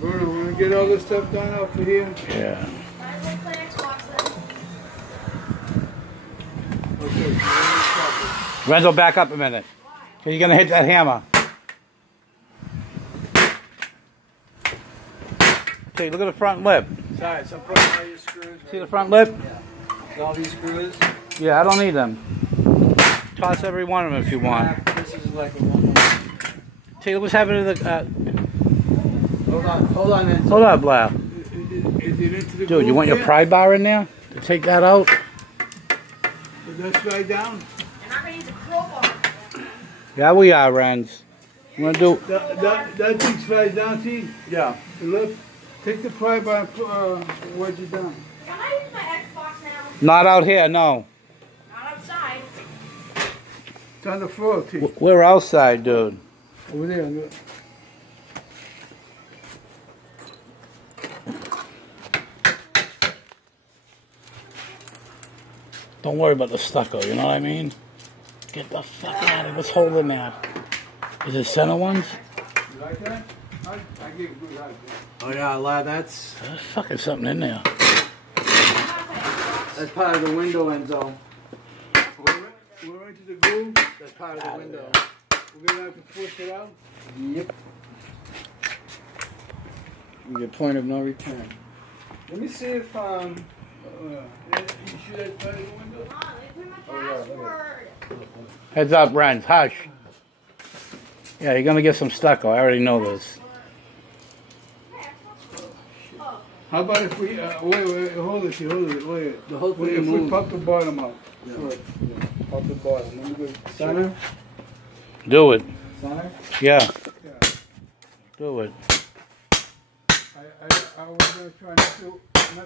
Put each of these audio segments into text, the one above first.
Bruno, we're gonna get all this stuff done out for here. Yeah. Okay. Renzo, back up a minute. You're gonna hit that hammer. Okay, look at the front lip. Sorry, so put all your screws. See the front lip? Yeah. All these screws. Yeah, I don't need them. Toss every one of them if you want. This is like a one. See, what's happening to the... Hold on. hold up, Blau. Is it into the Dude, you want your pry bar in there? To take that out? Is that slide down? And I'm gonna use a crowbar. Yeah, we are, Renz. You wanna do... That thing slides down, see? Yeah. Look, take the pry bar and wedge it down. Can I use my Xbox now? Not out here, no. Not outside. It's on the floor, T. We're outside, dude. Over there. Look. Don't worry about the stucco, you know what I mean? Get the fuck out of it. What's holding that? Is it center ones? You like that? I get good height. Oh yeah, lad, that's There's fucking something in there. part of the window, Enzo. We're into the groove. That's part of the window. We're gonna have to push it out. Yep. Your point of no return. Let me see if You should have part of the window. Come on, let me put my password. Heads up, Renz. Hush. Yeah, you're gonna get some stucco. I already know this. How about if we wait, hold it, wait. the whole thing If we moves. pop the bottom up. Yeah. Sure. Yeah. Pop the bottom. Let me go center. Do it. Center. Yeah. Yeah. Do it. I was gonna try not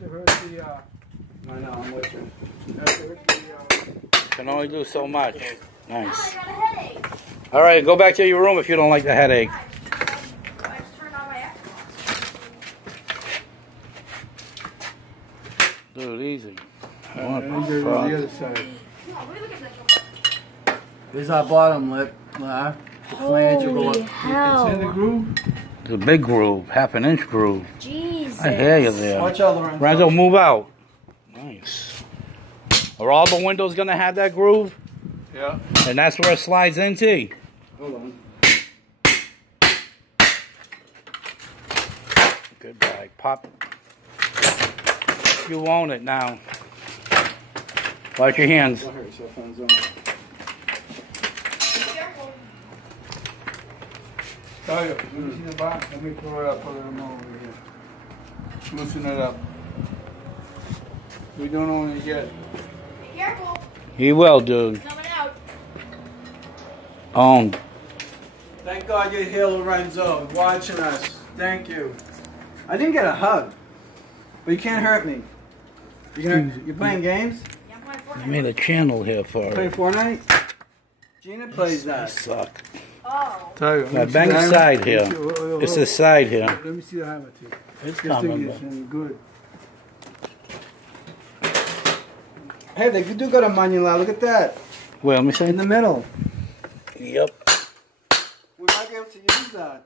to hurt the. I know, I'm with you. Not to hurt the. Can only do so much. I Nice. got a headache. All right, go back to your room if you don't like the headache. I just turned on my Xbox. Dude, easy. And then go to the other side. Come on, let me look at this. There's our bottom lip, lad. The flange will go up. It's in the groove. It's a big groove, half an inch groove. Jesus. I hear you there. Watch out, Lorenzo. Renzo, move out. Nice. Are all the windows gonna have that groove? Yeah. And that's where it slides into. Hold on. Good bag. Pop. You own it now. Watch your hands. Don't hurt yourself, Enzo. Be careful. Tayo, let me see the back. Let me pull it up a little more over here. Loosen it up. We don't own it yet. Be careful. He will, dude. Coming out. Owned. Thank God you're here, Lorenzo, watching us. Thank you. I didn't get a hug, but you can't hurt me. You're playing games? Yeah, I'm playing I Fortnite. made a channel here for Playing it. Fortnite? Gina plays I that. suck. Oh. Tayo, Now bang the side here. It's the side here. Let me see the hammer too. It's This thing coming. is good. Hey, they do got a money, lad. Look at that. Well, let me In see. the middle. Yep. We might be able to use that.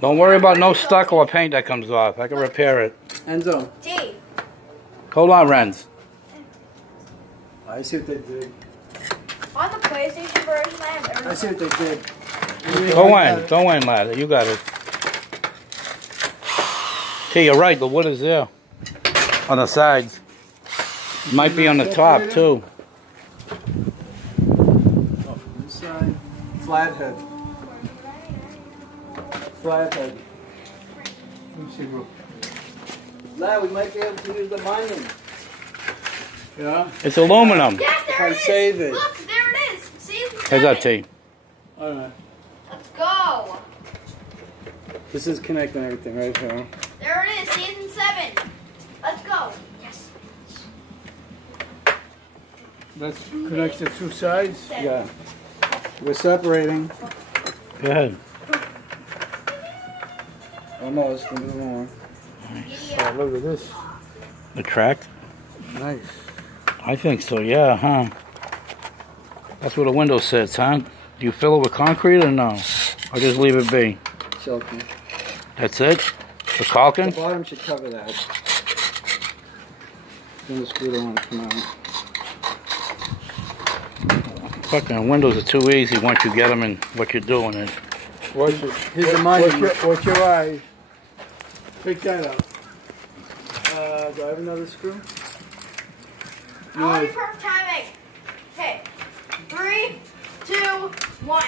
Don't worry about no stucco or paint that comes off. I can repair it. Enzo, D. Hold on, Renz. I see what they did. On the PlayStation version, I have I everything. see what they did. Go in, lad. You got it. Okay, you're right. The wood is there. On the sides. Might be on the top, too. Oh, from this side. Flathead. Flathead. Let me see, bro. Lad, we might be able to use the mining. Yeah? It's aluminum. Yes, If there I it is. save it. Look, there it is. Season 7. Heads up, T. Alright. Let's go. This is connecting everything right here. There it is. Season 7. Let's go. Yes. Let's connect the two sides. Yeah. We're separating. Go ahead. Almost. A little more. Oh, look at this. The track. Nice. I think so, yeah, huh? That's where the window sits, huh? Do you fill it with concrete or no? Or just leave it be? Silky. That's it? The caulking? The bottom should cover that. Then the screw don't want to come out. Fucking windows are too easy once you get them in what you're doing. And Watch your eyes. Pick that up. Do I have another screw? I want perfect timing. Okay. 3, 2, 1.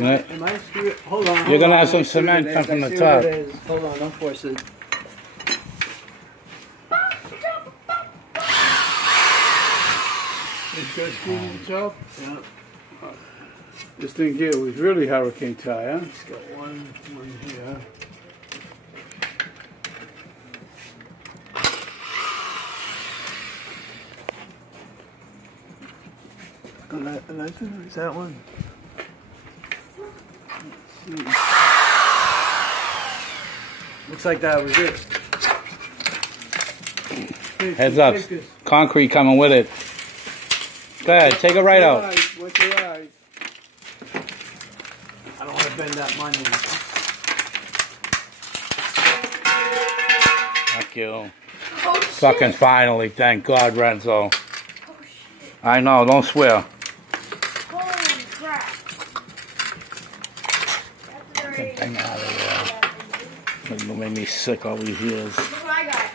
Am I screwed? Hold on. You're gonna have some cement come from the top. Hold on, don't force it. It's got screws in the top. Yeah. This thing here was really hurricane tie, huh? It's got one here. Is that one? Looks like that was it. Heads up. Concrete coming with it. Go ahead, take it right out. Watch your eyes. I don't want to bend that money. Thank you. Oh, shit. Fucking finally, thank God, Renzo. Oh, shit. I know, don't swear. Holy crap. That's very... Get that thing out of there. It made me sick all these years. Look what I got.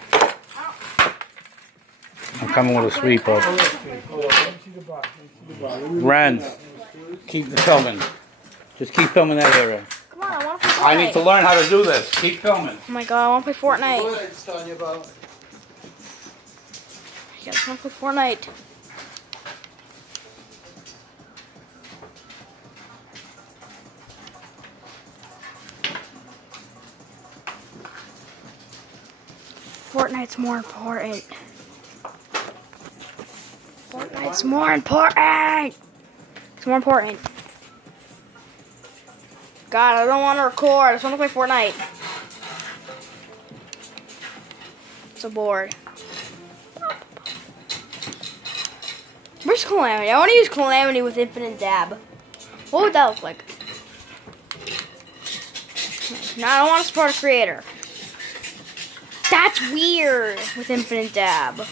I'm coming with a sweeper. Hold on, let me see the box. Renz, keep filming. Just keep filming that area. Come on, I want to play Fortnite. I need to learn how to do this. Keep filming. Oh my god, I want to play Fortnite. What it's telling you about? I just want to play Fortnite. Fortnite's more important. Fortnite's more important. It's more important. God, I don't want to record. I just want to play Fortnite. So bored. Where's Calamity? I want to use Calamity with Infinite Dab. What would that look like? No, I don't want to support a creator. That's weird with Infinite Dab.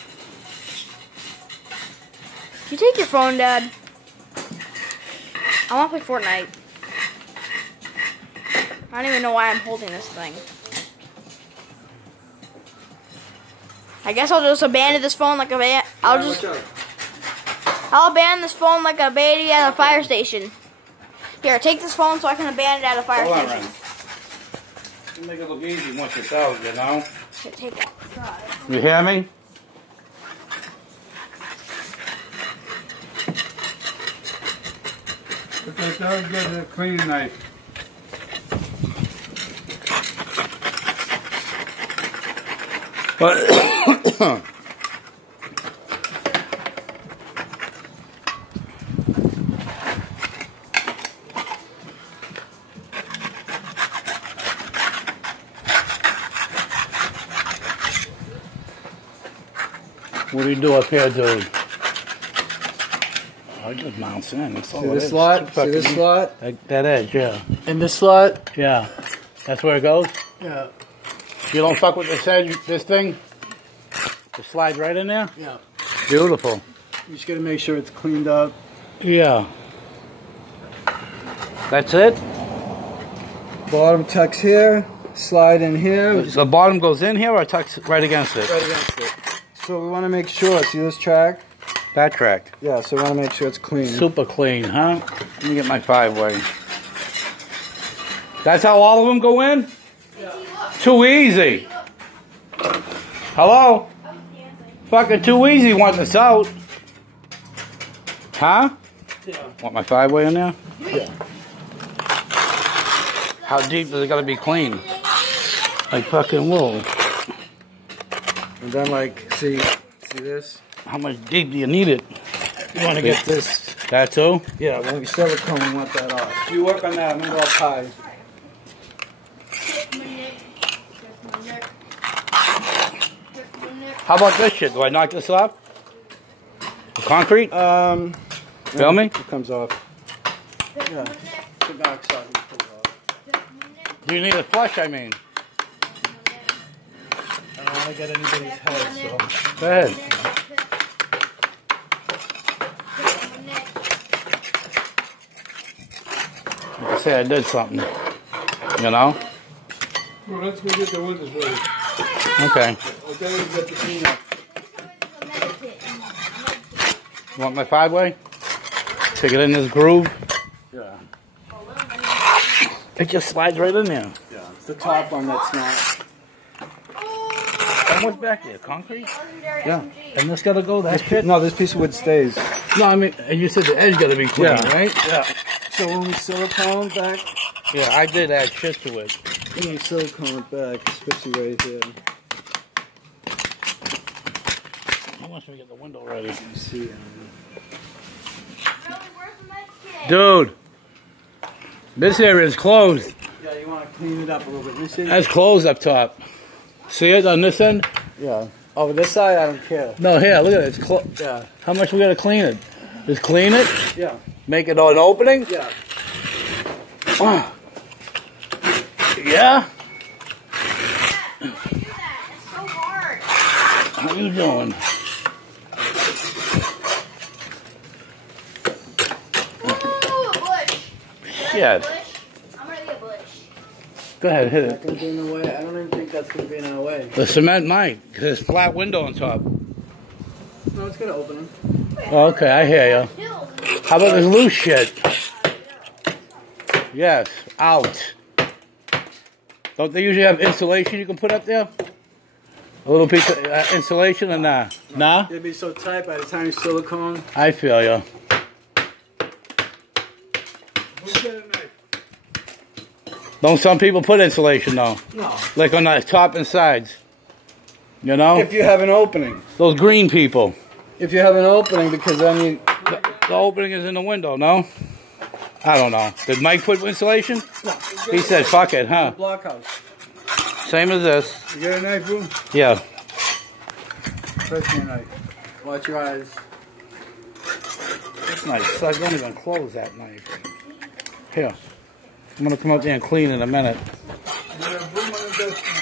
Can you take your phone, Dad? I want to play Fortnite. I don't even know why I'm holding this thing. I guess I'll just abandon this phone like a I'll abandon this phone like a baby at a fire station. Here, take this phone so I can abandon it at a fire station. You make it look easy once it's out, you know? Here, take it. You hear me? That was good, a cleaning knife. What do you do up here, dude? I just mounts in. That's all See it this is. slot? See this slot? That edge, yeah. And this slot? Yeah. That's where it goes? Yeah. You don't fuck with this edge, this thing? It slides right in there? Yeah. Beautiful. You just gotta make sure it's cleaned up. Yeah. That's it? Bottom tucks here, slide in here. The bottom goes in here or tucks right against it? Right against it. So we want to make sure, see this track? That track. Yeah, so we want to make sure it's clean. Super clean, huh? Let me get my 5-way. That's how all of them go in? Yeah. Too easy. Hello? Fucking too easy wanting this out. Huh? Yeah. Want my 5-way in there? Yeah. How deep does it gotta be clean? Like fucking wool. And then like, see this? How much deep do you need it? You want to get this. That too? Yeah, when we silicone, we want that off. You work on that, I'm gonna go up high. How about this shit? Do I knock this off? The concrete? Feel me? It comes off. Yeah. The backside comes off. Do you need a flush, I mean? I don't want to get anybody's head, so. Go ahead. Like I say, I did something. You know? Well, let's go get the windows ready. Okay. I'll tell you to get the clean up. You want my 5-way? Take it in this groove. Yeah. It just slides right in there. Yeah. It's the top one that's not. And what's back there? Concrete? Yeah. And this gotta go that shit? No, this piece of wood stays. No, I mean, and you said the edge gotta be clean, Yeah. right? Yeah. So when we silicone back, Yeah, I did add shit to it. when we silicone it back, especially right here. How much do we get the window ready? You see. Dude, this area is closed. Yeah, you want to clean it up a little bit. You see? That's closed up top. See it on this end? Yeah. Over this side, I don't care. No, here, look at it. It's closed. Yeah. How much we gotta clean it? Just clean it? Yeah. Make it an opening? Yeah. Oh. Yeah? How you doing? Shit. I'm gonna be a bush. Go ahead, hit Not it. going to be in the way. I don't even think that's going to be in our way. The cement might, because there's a flat window on top. No, it's going to open. Oh, okay, I hear you. How about this loose shit? Yes, out. Don't they usually have insulation you can put up there? A little piece of insulation or nah? Nah? It'd be so tight by the time you silicone. I feel you. Who's got a knife? Don't some people put insulation though? No. Like on the top and sides. You know? If you have an opening. Those green people. If you have an opening, because then you... The opening is in the window, no? I don't know. Did Mike put insulation? No. He said, fuck it, huh? Blockhouse. Same as this. You got a knife, Boom? Yeah. Press me a knife. Watch your eyes. This knife, so I don't even close that knife. Here. I'm going to come out there and clean in a minute. You got a broom on the desk.